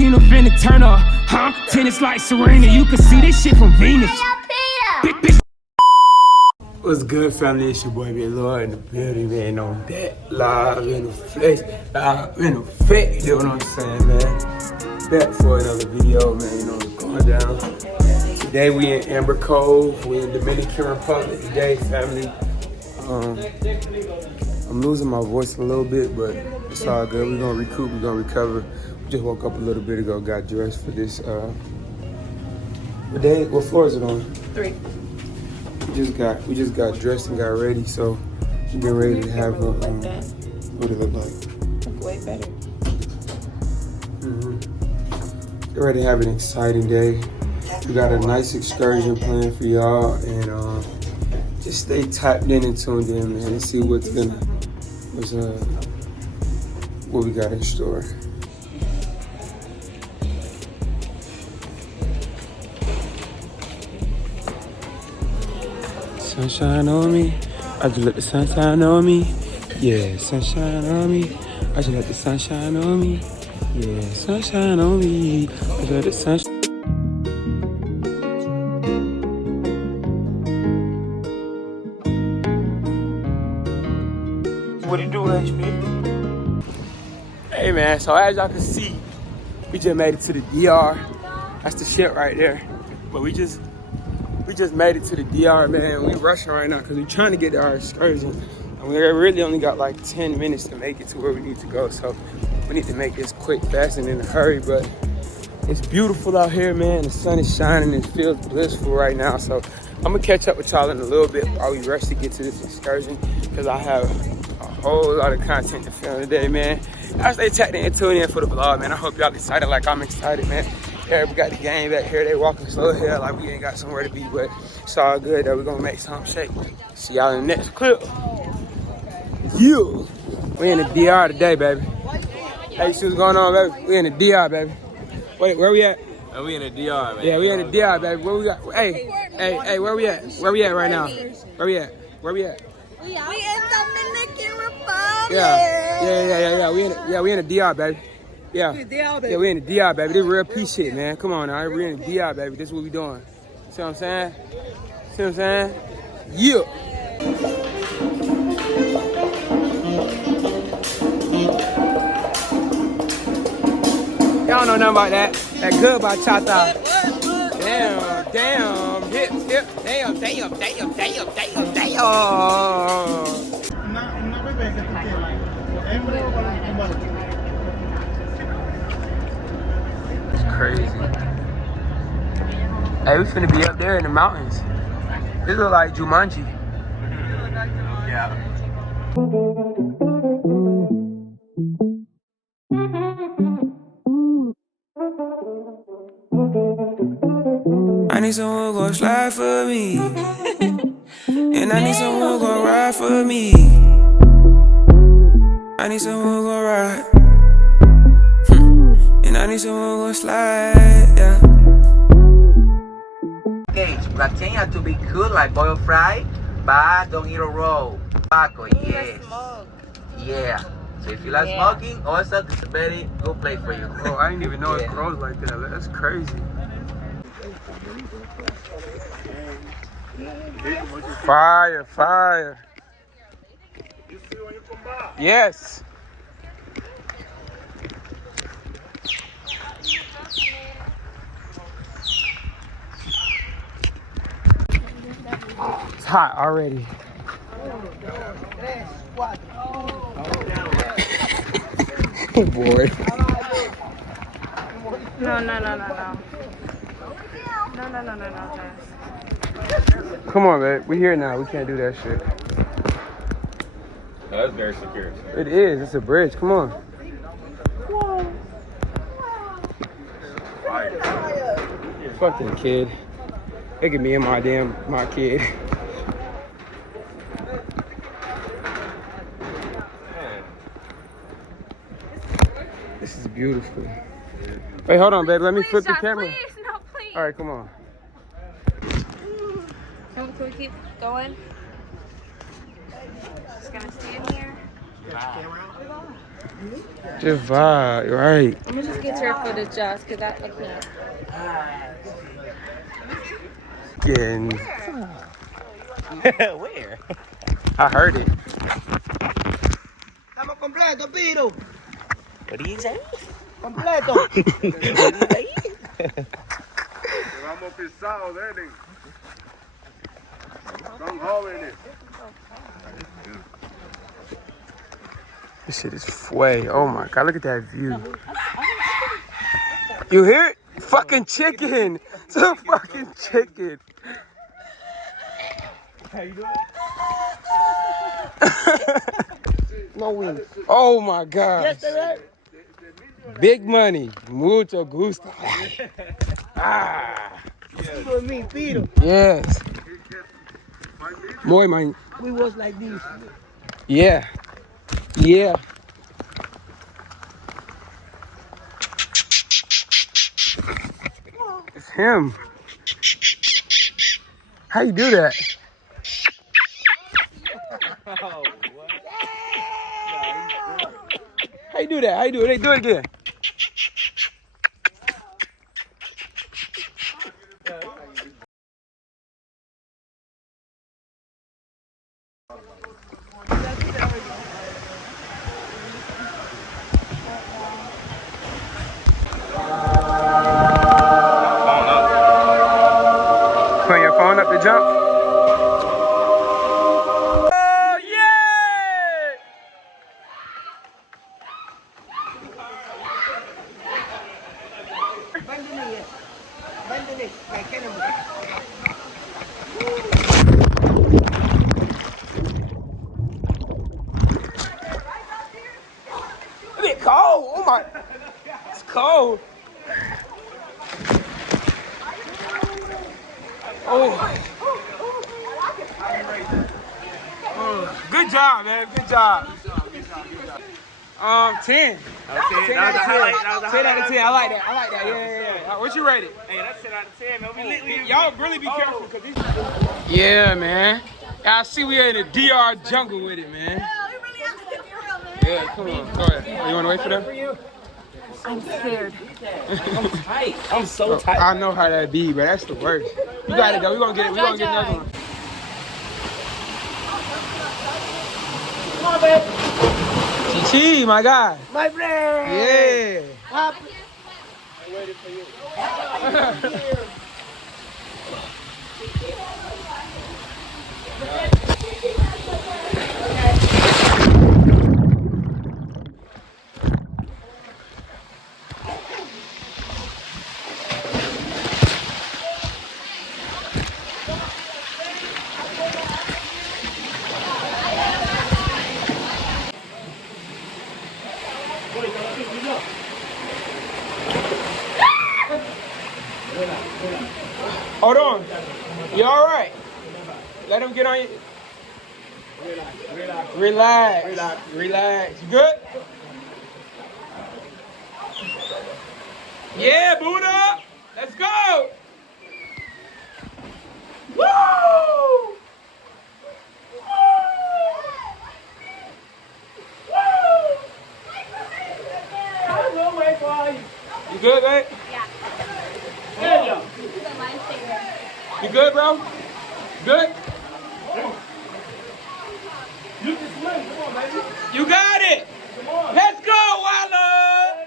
Tina finna turn up, huh? Tennis like Serena, you can see this shit from Venus. What's good, family? It's your boy, Big Lord, in the building, man. On that, live in the flesh, live in effect. You know what I'm saying, man? Back for another video, man. You know what's going down. Today we in Amber Cove. We in Dominican Republic today, family. I'm losing my voice a little bit, but it's all good. We're gonna recoup. We're gonna recover. We just woke up a little bit ago. Got dressed for this. What floor is it on? 3. We just got dressed and got ready, so we're getting ready to have a what it look like? Look way better. Get ready to have an exciting day. We got a nice excursion planned for y'all, and just stay tapped in and tuned in, man, and see what we got in store. Sunshine on me, I just let the sunshine on me. Yeah, sunshine on me, I just let the sunshine on me. Yeah, sunshine on me, I just let the sunshine. What it do, HP? Hey man, so as y'all can see, we just made it to the DR. That's the shit right there. But we just made it to the DR, man. We rushing right now because we're trying to get to our excursion. And we really only got like 10 minutes to make it to where we need to go. So we need to make this quick, fast, and in a hurry. But it's beautiful out here, man. The sun is shining and it feels blissful right now. So I'm gonna catch up with y'all in a little bit while we rush to get to this excursion, because I have a whole lot of content to film today, man. I stay tapped in and tuned in for the vlog, man. I hope y'all excited like I'm excited, man. Yeah, we got the gang back here. They walking slow here like we ain't got somewhere to be, but it's all good though. We're gonna make something shake. See y'all in the next clip. Yeah. We in the DR today, baby. Hey, see what's going on, baby? We in the DR, baby. Wait, where we at? Oh, we in the DR, man. Yeah, we in the DR, baby. Where we at? Hey, where we at? Where we at right now? Where we at? Where we at? We in Dominican Republic. Yeah. We in the DR, baby. Yeah, we in the DR, baby. This real peace shit, man. Come on now, we in the DR, baby. This is what we doing. See what I'm saying? See what I'm saying? Yeah. Y'all know nothing about that. That good about Chata. Damn, hip, damn. Crazy. Hey, we finna be up there in the mountains. This look like Jumanji. Yeah. I need someone gon' slide for me, and I need someone gon' ride for me. I need someone gon' ride. And I need someone gonna slide, yeah. Okay, plantain has to be cooked like boiled fry, but don't eat a raw. Tobacco, yes. Yeah. So if you like smoking, also it's a very good place for you. Oh, I didn't even know it grows like that. That's crazy. Fire. Yes. It's hot already. Oh boy. No. Come on, babe. We here now. We can't do that shit. Oh, that's very secure. It is. It's a bridge. Come on. Fuck that kid. Look at me and my kid. This is beautiful. Wait, hold on, babe. Let me flip the camera. Please, no, please. All right, come on. Can we keep going? Just gonna stand here. Just vibe, right? Let me just get your footage, Josh, because I can't. Getting, Where? I heard it. Estamos completos, Piro. What do you say? Completo. What do you say? Vamos pisados, Denny. Son jóvenes. This shit is way. Oh my god, look at that view. You hear it? Fucking chicken. It's a fucking chicken. How you doing? No wings. Oh my god. Yes, sir. Big money. Mucho gusto. Ah. You and me, Piro. Yes. Muy man. We was like this. Yeah. Yeah. It's him. How you do that? How you do that? How you do it? Hey, do it again. Putting your phone up to jump. Oh yeah! A bit cold. Oh my! It's cold. Oh. Good job, man. Good job. 10. 10 out of 10. 10 out of 10. I like that. I like that. Yeah. What you rate it? Hey, that's 10 out of 10, man. We lit. Y'all really be careful because these. Yeah, man. Y'all see we in the DR jungle with it, man. Yeah, come on. Go ahead. You want to wait for them? I'm scared. I'm so tight. I know how that be, but that's the worst. You got it though. We're gonna get it. We're gonna get another one. Come on, babe. Chi, my guy. My friend. Yeah. Happy. Hold on. You all right? Let him get on you. Relax. You good? Yeah, boot up. Let's go. Woo! You good, babe? Yeah. You good, bro? Good? You got it. Let's go, Walla.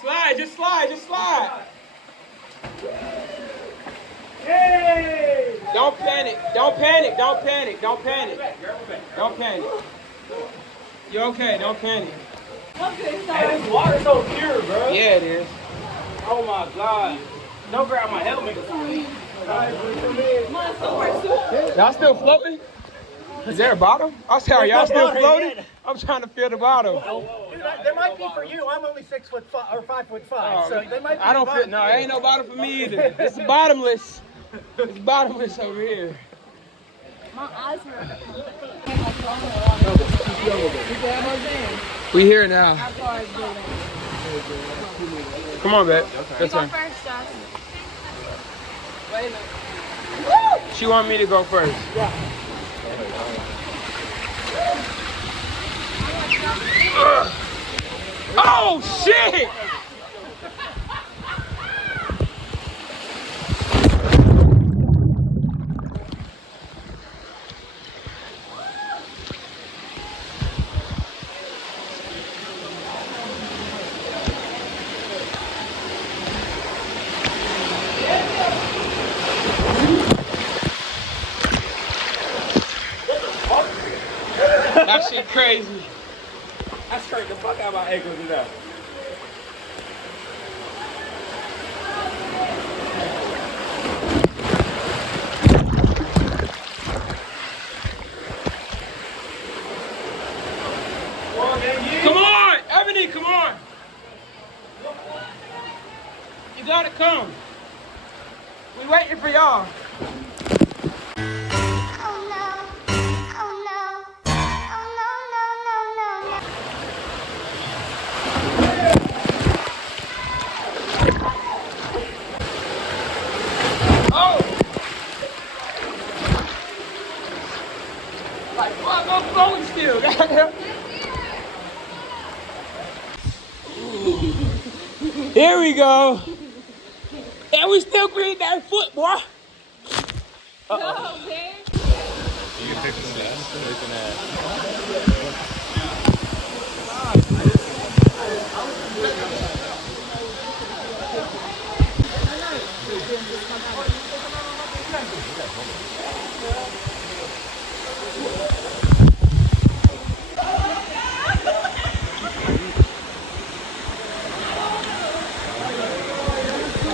Slide, just slide. Don't panic. You're okay, don't panic. Hey, this water's so pure, bro. Yeah, it is. Oh my god. Don't grab my helmet. Y'all still floating? Is there a bottom? I'm sorry, y'all still floating? I'm trying to feel the bottom. There might be for you. I'm only 6'5" or 5'5", so they might be. I don't feel, no, there ain't no bottom for me either. It's bottomless. It's bottomless over here. My eyes were. We here now. Come on, babe. Your turn. First, Josh. She want me to go first. Oh shit! That shit crazy. I scraped the fuck out of my ankles today. Come on, Ebony, come on. You gotta come. We waiting for y'all. Like, fuck, I'm flowing still. Here we go. And we still green that foot, boy. No, man.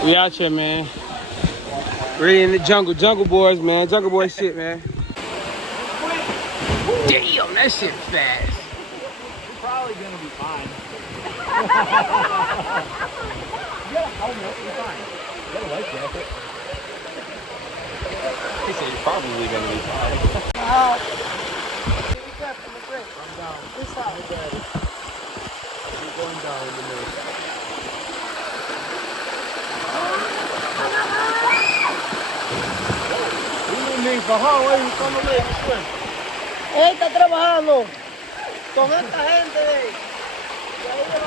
We out here, man. Really in the jungle. Jungle boys, man. Jungle boy shit, man. Damn, that shit fast. You're probably gonna be fine. You got a life jacket. He said you're probably gonna be fine. I'm down. This side, Daddy. You're going down in the middle. Él está trabajando con esta gente de ahí de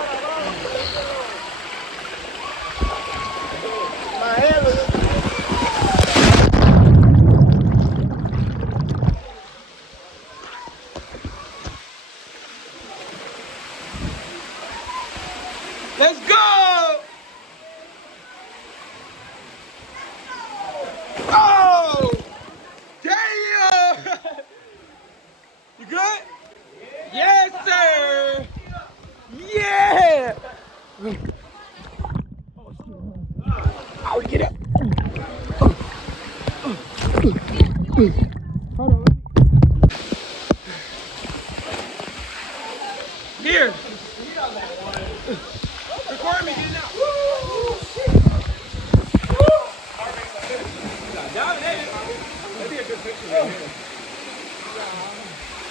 Let's go! Oh! Damn! You good? Yes, sir! Yeah! Oh, get up! Hold on. Here! Record me, get it out. Woo! Dominated. That'd be a good picture. That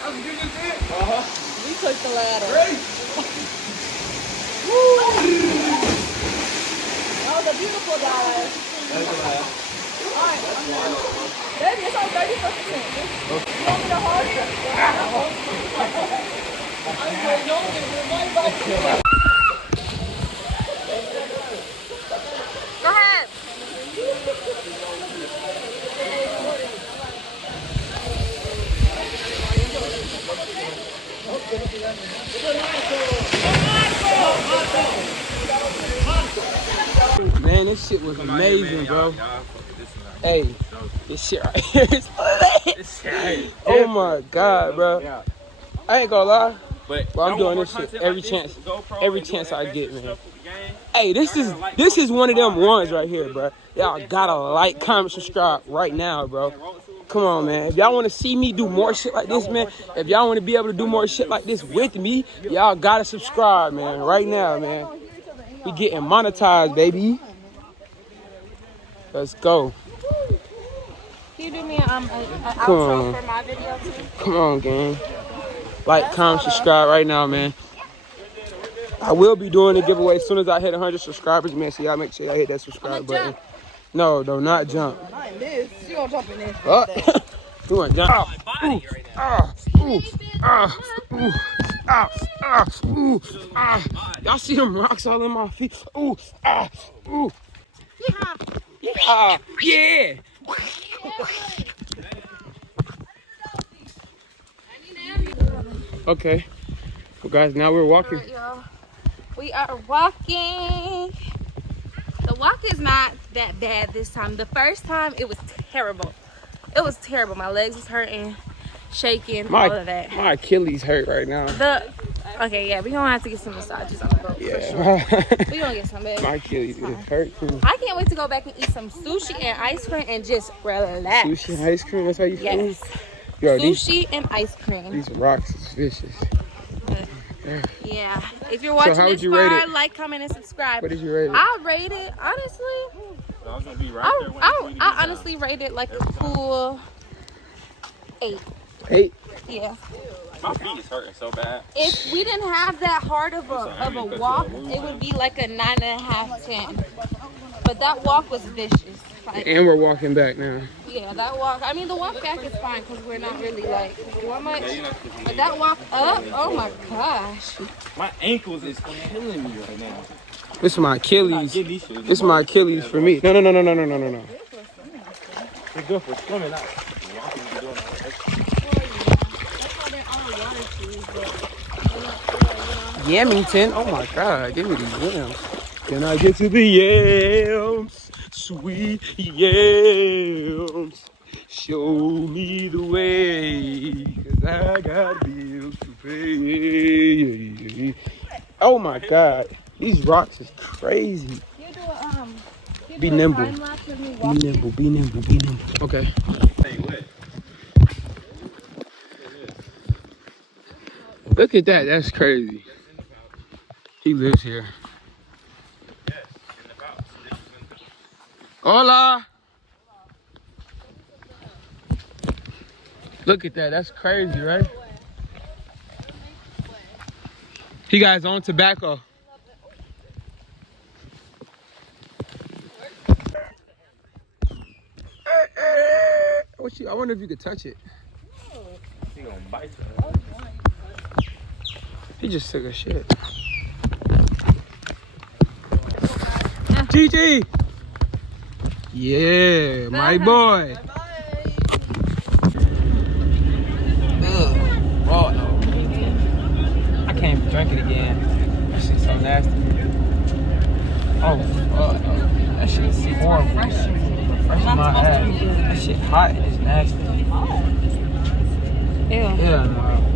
was a good hit. We took the ladder. Ready? That was a beautiful dive. That's a laugh. Alright, baby, it's on 34%. You want me to hold it? Go ahead. Man, this shit was amazing, bro. Hey, this shit right here is lit. Oh my god, bro. I ain't gonna lie. But I'm doing this shit every chance I get, man. Hey, this is one of them ones right here, bro. Y'all gotta like, comment, subscribe right now, bro. Come on, man. If y'all want to see me do more shit like this, man, if y'all want to be able to do more shit like this with me, y'all gotta subscribe, man, right now, man. We getting monetized, baby. Let's go. Can you do me an outro for my video too? Come on, gang. Like, comment, subscribe right now, man. I will be doing a giveaway as soon as I hit 100 subscribers, man. So y'all make sure y'all hit that subscribe button. No, not jump. Not in this. She gonna jump in this. We went down. Y'all see them rocks all in my feet? Ooh, ooh. Yeah. Okay. Well, guys, now we're walking. All right, y'all. We are walking. The walk is not that bad this time. The first time, it was terrible. It was terrible. My legs was hurting, shaking, all of that. My Achilles hurt right now. Okay, yeah, we gonna have to get some massages on the boat for sure. We gonna get some, baby. My Achilles is hurt too. I can't wait to go back and eat some sushi and ice cream and just relax. Sushi and ice cream, that's how you feel? Yes. Yo, Sushi and ice cream. These rocks is vicious. Yeah. If you're watching how would this you rate far, it? like, comment, and subscribe. What did you rate it? I rate it, honestly. I was gonna be right there when I honestly rate it like a cool 8. 8? Yeah. my feet is hurting so bad. If we didn't have that hard of a walk, it would be like a 9.5, 10. But that walk was vicious. Like, And we're walking back now. yeah, that walk. I mean, the walk back is fine because we're not really like doing much. But that walk up, oh my gosh. My ankles is killing me right now. This is my Achilles. This is my Achilles for me. No. They're good for swimming, not walking and doing all that. Yammington. Oh my God. Give me these yams. Can I get to the yams? Sweet yams. Show me the way. Cause I got bills to pay. Oh my God. These rocks is crazy. Be nimble. Be nimble. Okay. Hey, what? Look at that. That's crazy. He lives here. Yes, in the box. Hola. Look at that. That's crazy, right? He got his own tobacco. I wonder if you could touch it. He gonna bite you. He just took a shit. GG! Yeah, my boy. Ugh. Oh no. I can't even drink it again. That shit's so nasty. Oh, fuck. That shit's horrible. Fresh in my ass. That shit hot and it's nasty. Ew. Yeah, no.